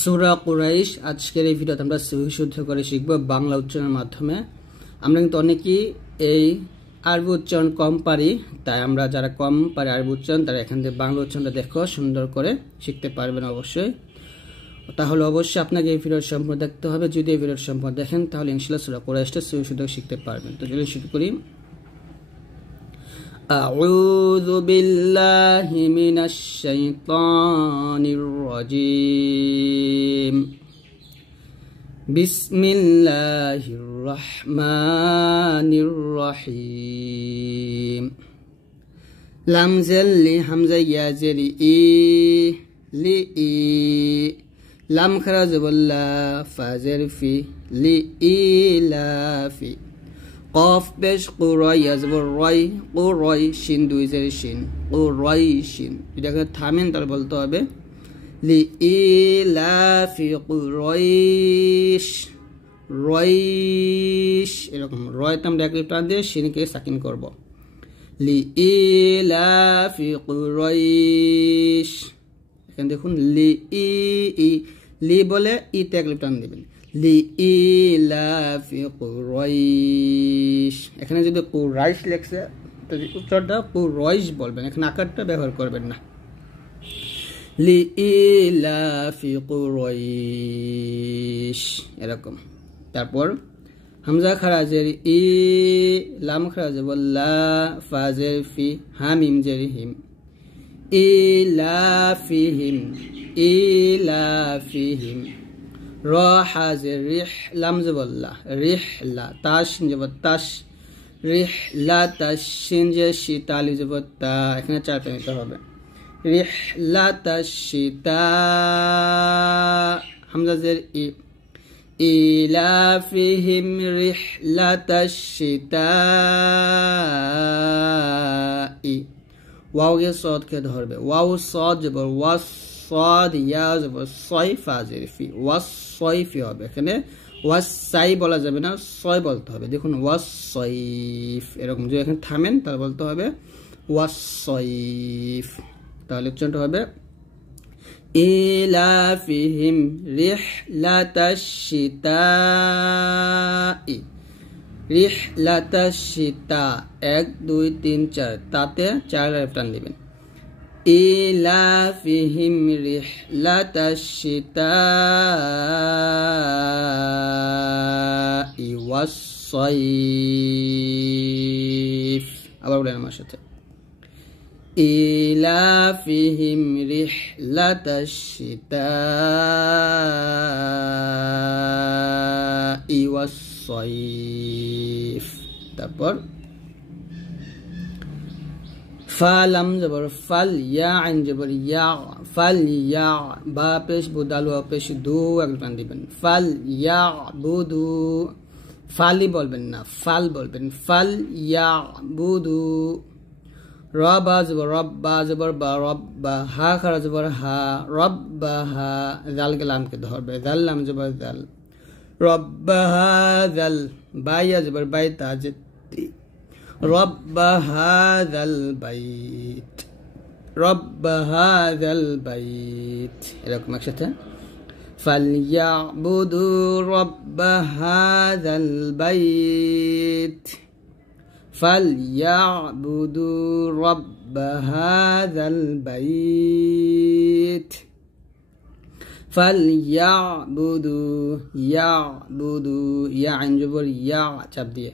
সূরা কুরাইশ। আজকের এই ভিডিওতে আমরা শুদ্ধ করে শিখব বাংলা উচ্চারণের মাধ্যমে। আমরা কিন্তু অনেকেই এই আরবি উচ্চারণ কম পারি, তাই আমরা যারা কম পারি আরবি উচ্চারণ তারা এখান থেকে বাংলা উচ্চারণটা দেখো সুন্দর করে শিখতে পারবেন অবশ্যই। তাহলে অবশ্যই আপনাকে এই ভিডিওর সম্পূর্ণ দেখতে হবে। যদি এই ভিডিওর সম্পূর্ণ দেখেন তাহলে ইনশাআল্লাহ সূরা কুরাইশটা শুদ্ধ শিখতে পারবেন। তো চলুন শুরু করি। أعوذ بالله من الشيطان الرجيم بسم الله الرحمن الرحيم لام زل حمزة يا زري لي لام خرز ولا فازر في لي لا في قاف بش قراي يزبر راي قراي شين দুই জের শিন قراي শিন। এটাকে থামেন তার বলতে হবে লি ইলাফি قرايش রাইশ। এরকম রয়তে আমরা এক টান দিয়ে শিনকে সাকিন করব। লি ইলাফি قرايش। এখানে দেখুন লি লি বলে ইতে এক টান দিবেন। লি ইলাফি কুরাইশ। এখানে যদি কুরাইশ লেখছে তো উচ্চারণটা কুরাইশ বলবেন, এখানে আকারটা ব্যবহার করবেন না। লি ইলাফি কুরাইশ এরকম। তারপর হামজা খারাজের ই, লাম খারাজের লা, ফাজের ফি, হামিম জের হিম। ইলাফিহিম ইলাফিহিম। র হাজের রিহ, লাম জবল্লা রিহ লা, তাশ জবর তাশ রিহ লা তাশ, শিন যে শি, তালি জবর তা, এখানে চারটা নিতে হবে। রিহ লা তাশ শীতা। হামজা জের ই, ইলাফিহিম রিহ লা তাশ শীতা ই। ওয়াও কে সদ কে ধরবে, ওয়াও সদ জবর ওয়াস, صاد يا زبر صي فازر في والصيف হবে। এখানে ওয়াসাই বলা যাবে না, সয় বলতে হবে। দেখুন ওয়াসাইফ এরকম। যদি এখানে থামেন তাহলে বলতে হবে ওয়াসাইফ। তাহলে উচ্চারণটা হবে ইলাফিহিম রিহলাতাশ শিতাই। রিহলাতাশ শিতা 1 2 3 4 তাতে 4 টান দিবেন। ইলাফিহিম রিহলাতাশ শিতাই ওয়াস-সাইফ। আবার বলেন আমার সাথে, ইলাফিহিম রিহলাতাশ শিতাই ওয়াস-সাইফ। তারপর ফালাম জবর ফাল, ইয়া আইন জবর ইয়া, ফাল ইয়া, বা পেশ বুদালু পেশ দু এক টান দিবেন। ফাল ইয়া বুদু, ফালি বলবেন না, ফাল বলবেন। ফাল ইয়া বুদু। রবা জবর রব্বা জবর বা, রব্বা। হা খারা জবর হা, রব্বা হা। জালকে লামকে ধরবে, জাল লাম জবর জাল, রব্বা হা জাল। বাইয়া জবর বাই তাজতি, رب هذا البيت، رب هذا البيت এরকম একসাথে। فليعبدوا رب هذا البيت، فليعبدوا رب هذا البيت، فليعبدوا يعبدوا يا عين جبر يا চাপ দিয়ে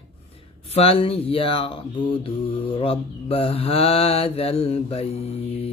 فليعبدوا رب هذا البيت।